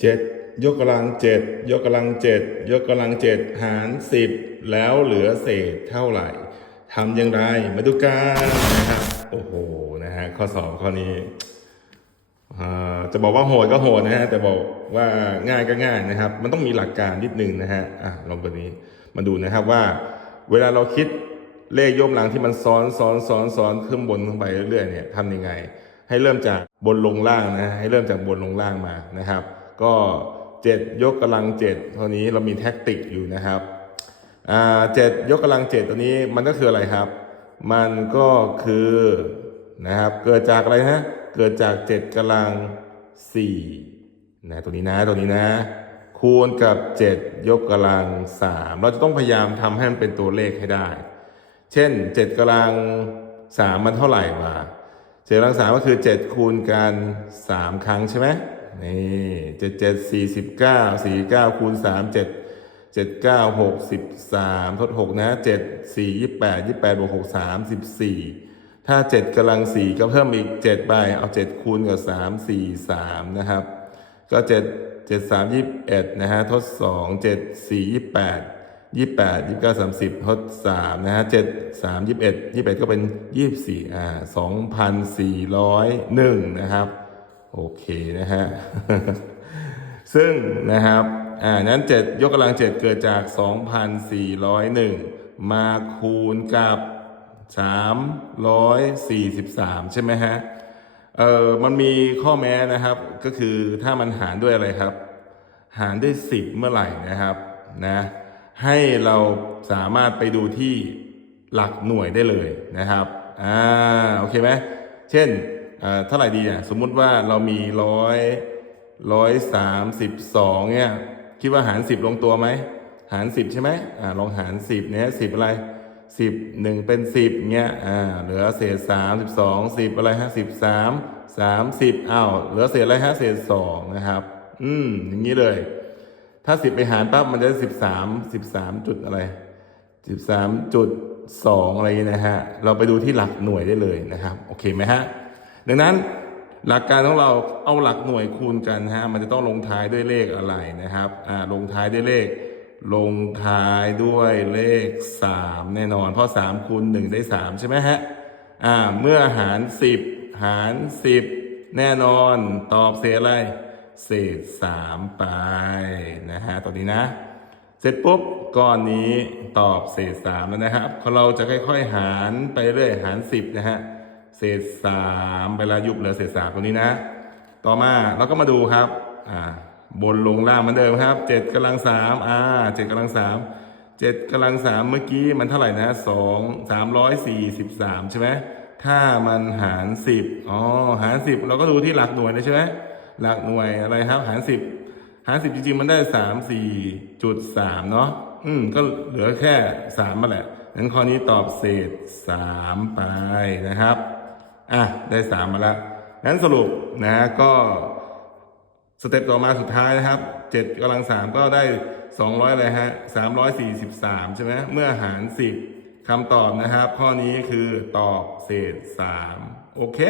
เจ็ดยกกำลังเจ็ดยกกำลังเจ็ดยกกำลังเจ็ดหารสิบแล้วเหลือเศษเท่าไหร่ทำอย่างไรมาดูกันนะครับโอ้โหนะฮะข้อสอบข้อนี้อ่าจะบอกว่าโหดก็โหดนะฮะแต่บอกว่าง่ายก็ง่ายนะครับ มันต้องมีหลักการนิดนึงนะฮะอะลองตัวนี้มาดูนะครับว่า เวลาเราคิดเลขยกกำลังที่มันซ้อนซ้อนซ้อนซ้อนขึ้นบนขึ้นไปเรื่อยๆเนี่ยทำยังไง ให้เริ่มจากบนลงล่างนะให้เริ่มจากบนลงล่างมานะครับ ก็เจ็ดยกกำลังเจ็ดเท่านี้เรามีแท็กติกอยู่นะครับอ่าเจ็ดยกกำลังเจ็ดตัวนี้มันก็คืออะไรครับ มันก็คือนะครับเกิดจากอะไรฮะเกิดจากเจ็ดกำลังสี่นะตัวนี้นะตัวนี้นะ คูณกับเจ็ดยกกำลังสามเราจะต้องพยายามทำให้มันเป็นตัวเลขให้ได้ เช่นเจ็ดกำลังสามมันเท่าไหร่วะเจ็ดกำลังสามก็คือเจ็ดคูณกันสามครั้งใช่ไหม นี่เจ็ดเจ็ดสี่สิบเก้าสี่เก้าคูณสามเจ็ดเจ็ดเก้าหกสิบสามทดหกนะเจ็ดสี่ยี่แปดยี่แปดบวกหกสามสิบสี่ถ้าเจ็ดกำลังสี่ก็เพิ่มอีกเจ็ดไปเอาเจ็ดคูณกับสามสี่สามนะครับ ก็เจ็ดเจ็ดสามยี่สิบเอ็ดนะฮะทดสองเจ็ดสี่ยี่แปดยี่แปดยี่เก้าสามสิบทดสามนะฮะเจ็ดสามยี่สิบเอ็ดยี่สิบเอ็ดก็เป็นยี่สิบสี่อ่าสองพันสี่ร้อยหนึ่งนะครับ โอเคนะฮะ ซึ่งนะครับ อ่า นั้น 7 ยกกำลัง 7 เกิดจาก 2,401 มาคูณกับ 343 ใช่ไหมฮะ เออมันมีข้อแม้นะครับ ก็คือถ้ามันหารด้วยอะไรครับ หารด้วย 10 เมื่อไหร่นะครับนะ ให้เราสามารถไปดูที่หลักหน่วยได้เลยนะครับ อ่า โอเคไหม เช่น เท่าไหร่ดีอะสมมุติว่าเรามีร้อยร้อยสามสิบสองเนี่ยคิดว่าหารสิบลงตัวไหมหารสิบใช่ไหมอ่าลองหารสิบเนี่ยสิบอะไรสิบหนึ่งเป็นสิบเงี้ยอ่าเหลือเศษสามสิบสองสิบอะไรฮะสิบสามสามสิบอ้าวเหลือเศษอะไรฮะเศษสองนะครับ อืมอย่างนี้เลย ถ้าสิบไปหารปั๊บมันจะสิบสามสิบสามจุดอะไรสิบสามจุดสองอะไรนะฮะ เราไปดูที่หลักหน่วยได้เลยนะครับ โอเคไหมฮะ ดังนั้นหลักการของเราเอาหลักหน่วยคูณกันฮะมันจะต้องลงท้ายด้วยเลขอะไรนะครับอ่าลงท้ายด้วยเลข ลงท้ายด้วยเลขสามแน่นอน เพราะสามคูณหนึ่งได้สามใช่ไหมฮะอ่าเมื่อหารสิบหารสิบแน่นอนตอบเศษอะไร เศษสามไปนะฮะตัวนี้นะ เสร็จปุ๊บก้อนนี้ตอบเศษสามแล้วนะครับเราจะค่อยๆ หารไปเรื่อยหารสิบนะฮะ เศษสามเวลายุบเหลือเศษสามตัวนี้นะ ต่อมาเราก็มาดูครับอ่าบนลงล่างเหมือนเดิมครับเจ็ดกำลังสามอ่าเจ็ดกำลังสามเจ็ดกำลังสามเมื่อกี้มันเท่าไหร่นะสองสามร้อยสี่สิบสามใช่ไหมถ้ามันหารสิบอ๋อหารสิบเราก็ดูที่หลักหน่วยเลยใช่ไหมหลักหน่วยอะไรครับ หารสิบหารสิบจริงๆมันได้สามสี่จุดสามเนาะอืมก็เหลือแค่สามมาแหละงั้นข้อนี้ตอบเศษสามไปนะครับ อะได้สามมาแล้วงั้นสรุปนะก็สเต็ปต่อมาสุดท้ายนะครับเจ็ดกำลังสามก็ได้สองร้อยอะไรฮะสามร้อยสี่สิบสามใช่ไหมเมื่อหารสิบคำตอบนะครับ ข้อนี้คือตอบเศษสามโอเค